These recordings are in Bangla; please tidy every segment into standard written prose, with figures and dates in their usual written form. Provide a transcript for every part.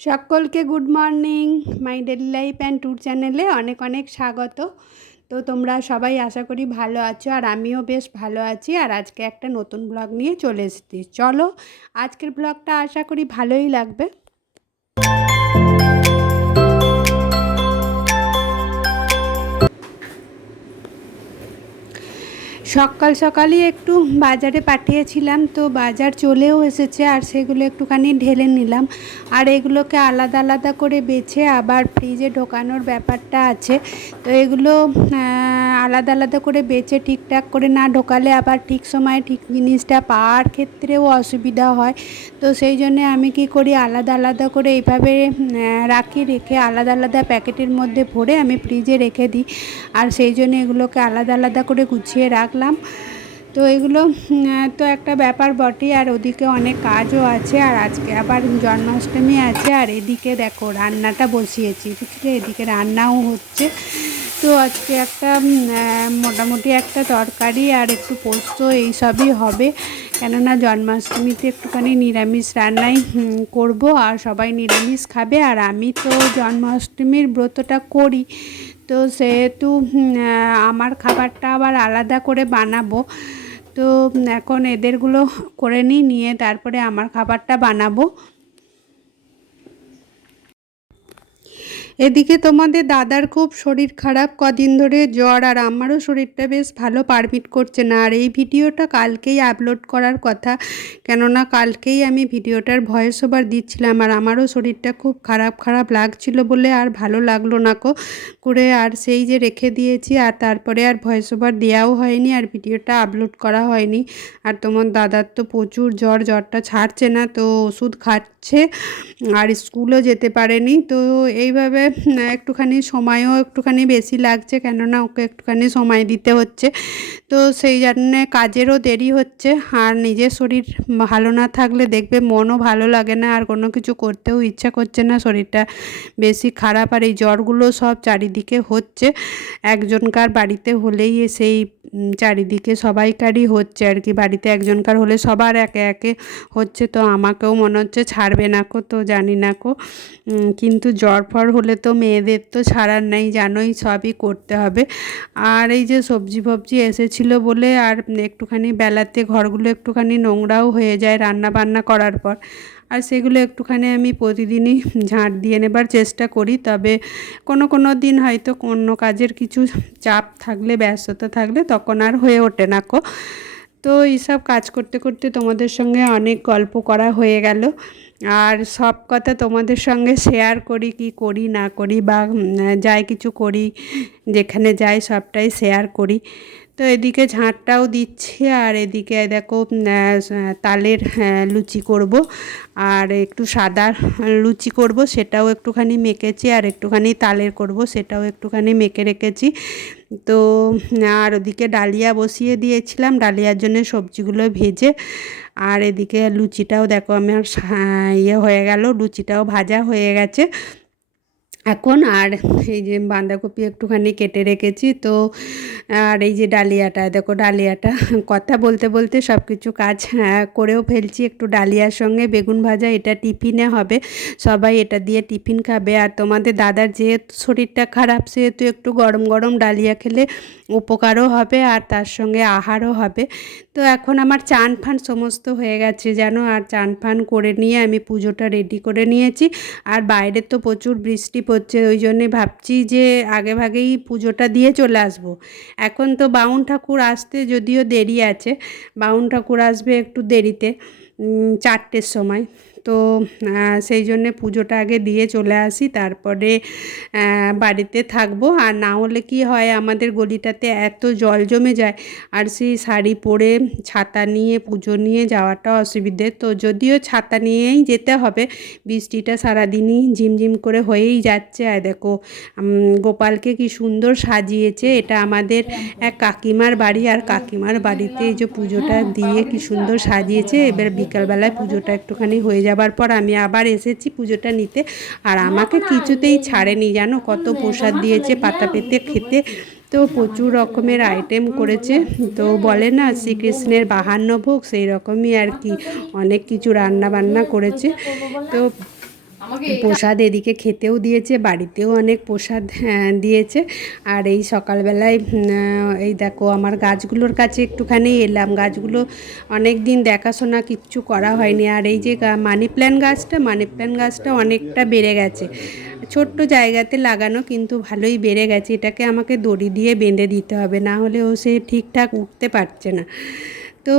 সকলকে good morning. My daily life and tour চ্যানেলে অনেক অনেক স্বাগত। তো তোমরা সবাই আশা করি ভালো আছো, আর আমিও বেশ ভালো আছি। আর আজকে একটা নতুন ব্লগ নিয়ে চলে এসেছি। চলো, আজকের ব্লগটা আশা করি ভালোই লাগবে। সকাল সকালই একটু বাজারে পাঠিয়েছিলাম, তো বাজার চলেও এসেছে, আর সেগুলো একটুখানি ঢেলে নিলাম। আর এগুলোকে আলাদা আলাদা করে বেছে আবার ফ্রিজে ঢোকানোর ব্যাপারটা আছে। তো এগুলো আলাদা আলাদা করে বেছে ঠিকঠাক করে না ঢোকালে আবার ঠিক সময়ে ঠিক জিনিসটা পাওয়ার ক্ষেত্রেও অসুবিধা হয়। তো সেই জন্যে আমি কি করি, আলাদা আলাদা করে এইভাবে রেখে আলাদা আলাদা প্যাকেটের মধ্যে ভরে আমি ফ্রিজে রেখে দিই। আর সেই জন্য এগুলোকে আলাদা আলাদা করে গুছিয়ে রাখলাম। তো এগুলো তো একটা ব্যাপার বটে, আর ওদিকে অনেক কাজও আছে। আর আজকে আবার জন্মাষ্টমী আছে, আর এদিকে দেখো রান্নাটা বসিয়েছি, বুঝলে, এদিকে রান্নাও হচ্ছে। তো আজকে একটা মোটামুটি একটা তরকারি আর একটু পোস্ত এইসবই হবে, কেননা জন্মাষ্টমীতে একটুখানি নিরামিষ রান্নাই করব, আর সবাই নিরামিষ খাবে। আর আমি তো জন্মাষ্টমীর ব্রতটা করি, তো সেহেতু আমার খাবারটা আবার আলাদা করে বানাবো। তো এখন এদেরগুলো করে নিয়ে তারপরে আমার খাবারটা বানাবো। এদিকে তোমাদের দাদার খুব শরীর খারাপ, কদিন ধরে জ্বর, আর আমারও শরীরটা বেশ ভালো পারমিট করছে না। আর এই ভিডিওটা কালকেই আপলোড করার কথা, কেননা কালকেই আমি ভিডিওটার ভয়েস ওভার দিচ্ছিলাম। আর আমারও শরীরটা খুব খারাপ খারাপ লাগছিল বলে আর ভালো লাগলো না করে, আর সেই যে রেখে দিয়েছি, আর তারপরে আর ভয়েস ওভার দেওয়াও হয়নি, আর ভিডিওটা আপলোড করা হয়নি। আর তোমার দাদার তো প্রচুর জ্বরটা ছাড়ছে না, তো ওষুধ খাচ্ছে, আর স্কুলও যেতে পারেনি। তো এইভাবে একটুখানি সময়ও একটুখানি বেশি লাগছে, কেননা ওকে একটুখানি সময় দিতে হচ্ছে। তো সেই জন্যে কাজেরও দেরি হচ্ছে। আর নিজের শরীর ভালো না থাকলে দেখবে মনও ভালো লাগে না, আর কোনো কিছু করতেও ইচ্ছা করছে না, শরীরটা বেশি খারাপ। আর এই জ্বরগুলো সব চারিদিকে হচ্ছে, একজনকার বাড়িতে হলেই সেই চারিদিকে সবাইকারই হচ্ছে আর কি। বাড়িতে একজনকার হলে সবার একে একে হচ্ছে। তো আমাকেও মনে হচ্ছে ছাড়বে না তো জানি না কিন্তু জ্বর ফর হলে তো মেয়েদের তো ছাড়ার নেই, জানোই, সবই করতে হবে। আর এই যে সবজি ফবজি এসেছিলো বলে আর একটুখানি বেলাতে ঘরগুলো একটুখানি নোংরাও হয়ে যায় রান্না বান্না করার পর, আর সেগুলো একটুখানি আমি প্রতিদিনই ঝাঁট দিয়ে নেবার চেষ্টা করি। তবে কোনো দিন হয়তো অন্য কাজের কিছু চাপ থাকলে, ব্যস্ততা থাকলে তখন আর হয়ে ওঠে না তো এইসব কাজ করতে করতে তোমাদের সঙ্গে অনেক গল্প করা হয়ে গেল, আর সব কথা তোমাদের সঙ্গে শেয়ার করি, কি করি না করি, বা যাই কিছু করি, যেখানে যাই সবটাই শেয়ার করি। তো এদিকে ঝাঁটটাও দিচ্ছি, আর এদিকে দেখো তালের লুচি করব, আর একটু সাদা লুচি করব, সেটাও একটুখানি মেখেছি। আর একটুখানি তালের করব, সেটাও একটুখানি মেখে রেখেছি। তো আর ওদিকে ডালিয়া বসিয়ে দিয়েছিলাম, ডালিয়ার জন্য সবজিগুলো ভেজে। আর এদিকে লুচিটাও দেখো আমার হয়ে গেল, লুচিটাও ভাজা হয়ে গেছে এখন। আর এই যে বাঁধাকপি একটুখানি কেটে রেখেছি। তো আর এই যে ডালিয়াটা দেখো, ডালিয়াটা কথা বলতে বলতে সব কিছু কাজ করেও ফেলছি। একটু ডালিয়ার সঙ্গে বেগুন ভাজা, এটা টিফিনে হবে, সবাই এটা দিয়ে টিফিন খাবে। আর তোমাদের দাদার যেহেতু শরীরটা খারাপ, সেহেতু একটু গরম গরম ডালিয়া খেলে উপকারও হবে, আর তার সঙ্গে আহারও হবে। তো এখন আমার চান ফান সমস্ত হয়ে গেছে জানো, আর চান ফান করে নিয়ে আমি পুজোটা রেডি করে নিয়েছি। আর বাইরে তো প্রচুর বৃষ্টি পড়ছে, ওই জন্যে ভাবছি যে আগে ভাগেই পুজোটা দিয়ে চলে আসবো। এখন তো বাউন ঠাকুর আসতে যদিও দেরি আছে, বাউন ঠাকুর আসবে একটু দেরিতে, 4টের সময়। তো সেই জন্যে পুজোটা আগে দিয়ে চলে আসি, তারপরে বাড়িতে থাকবো। আর না হলে কি হয়, আমাদের গলিটাতে এত জল জমে যায়, আর সেই শাড়ি পরে ছাতা নিয়ে পুজো নিয়ে যাওয়াটা অসুবিধে। তো যদিও ছাতা নিয়েই যেতে হবে, বৃষ্টিটা সারাদিনই ঝিমঝিম করে হয়েই যাচ্ছে। আর দেখো গোপালকে কি সুন্দর সাজিয়েছে, এটা আমাদের এক কাকিমার বাড়ি, আর কাকিমার বাড়িতে এই যে পুজোটা দিয়ে কি সুন্দর সাজিয়েছে। এবার বিকালবেলায় পুজোটা একটুখানি হয়ে যাবার পর আমি আবার এসেছি পুজোটা নিতে, আর আমাকে কিছুতেই ছাড়েনি জানো, কত প্রসাদ দিয়েছে পাতা পেতে খেতে। তো প্রচুর রকমের আইটেম করেছে, তো বলে না শ্রীকৃষ্ণের 52 ভোগ, সেই রকমই আর কি, অনেক কিছু রান্না বান্না করেছে। তো প্রসাদ এদিকে খেতেও দিয়েছে, বাড়িতেও অনেক প্রসাদ দিয়েছে। আর এই সকালবেলায় এই দেখো আমার গাছগুলোর কাছে একটুখানি এলাম। গাছগুলো অনেক দিন দেখাশোনা কিচ্ছু করা হয়নি। আর এই যে মানি প্ল্যান্ট গাছটা অনেকটা বেড়ে গেছে, ছোট্ট জায়গাতে লাগানো কিন্তু ভালোই বেড়ে গেছে। এটাকে আমাকে দড়ি দিয়ে বেঁধে দিতে হবে, না হলে ও সে ঠিকঠাক উঠতে পারছে না। তো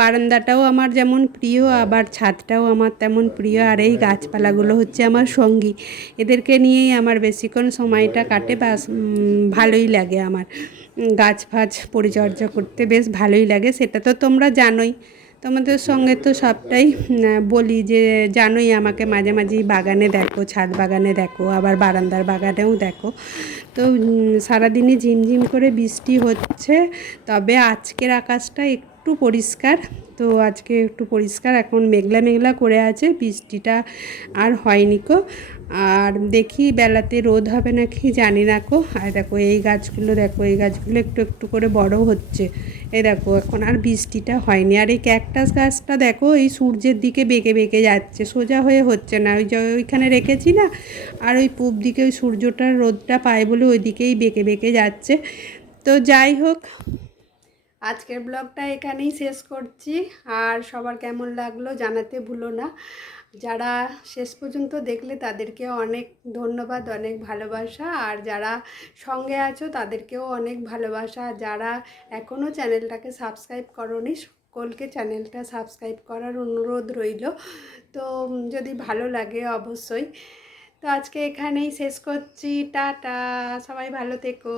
বারান্দাটাও আমার যেমন প্রিয়, আবার ছাদটাও আমার তেমন প্রিয়। আর এই গাছপালাগুলো হচ্ছে আমার সঙ্গী, এদেরকে নিয়েই আমার বেশিক্ষণ সময়টা কাটে। বা ভালোই লাগে আমার গাছ ফাছ পরিচর্যা করতে, বেশ ভালোই লাগে। সেটা তো তোমরা জানোই, তোমাদের সঙ্গে তো সবটাই বলি, যে জানোই আমাকে মাঝে মাঝেই বাগানে দেখো, ছাদ বাগানে দেখো, আবার বারান্দার বাগানেও দেখো। তো সারাদিনই ঝিমঝিম করে বৃষ্টি হচ্ছে, তবে আজকের আকাশটা একটু পরিষ্কার। তো আজকে একটু পরিষ্কার, এখন মেঘলা মেঘলা করে আছে, বৃষ্টিটা আর হয়নি কো। আর দেখি বেলাতে রোদ হবে নাকি জানি না কো। আর দেখো এই গাছগুলো, দেখো এই গাছগুলো একটু একটু করে বড় হচ্ছে। এই দেখো এখন আর বৃষ্টিটা হয়নি। আর এই ক্যাকটাস গাছটা দেখো এই সূর্যের দিকে বেঁকে বেঁকে যাচ্ছে, সোজা হয়ে হচ্ছে না। ওই যে ওইখানে রেখেছি না, আর ওই পূব দিকে ওই সূর্যটার রোদটা পায় বলে ওই দিকেই বেঁকে বেঁকে যাচ্ছে। তো যাই হোক, আজকের ব্লগটা এখানেই শেষ করছি। আর সবার কেমন লাগলো জানাতে ভুলো না। যারা শেষ পর্যন্ত দেখলে তাদেরকে অনেক ধন্যবাদ, অনেক ভালোবাসা। আর যারা সঙ্গে আছো তাদেরকেও অনেক ভালোবাসা। যারা এখনও চ্যানেলটাকে সাবস্ক্রাইব করোনি, সকলকে চ্যানেলটা সাবস্ক্রাইব করার অনুরোধ রইল। তো যদি ভালো লাগে অবশ্যই। তো আজকে এখানেই শেষ করছি, টাটা, সবাই ভালো থেকো।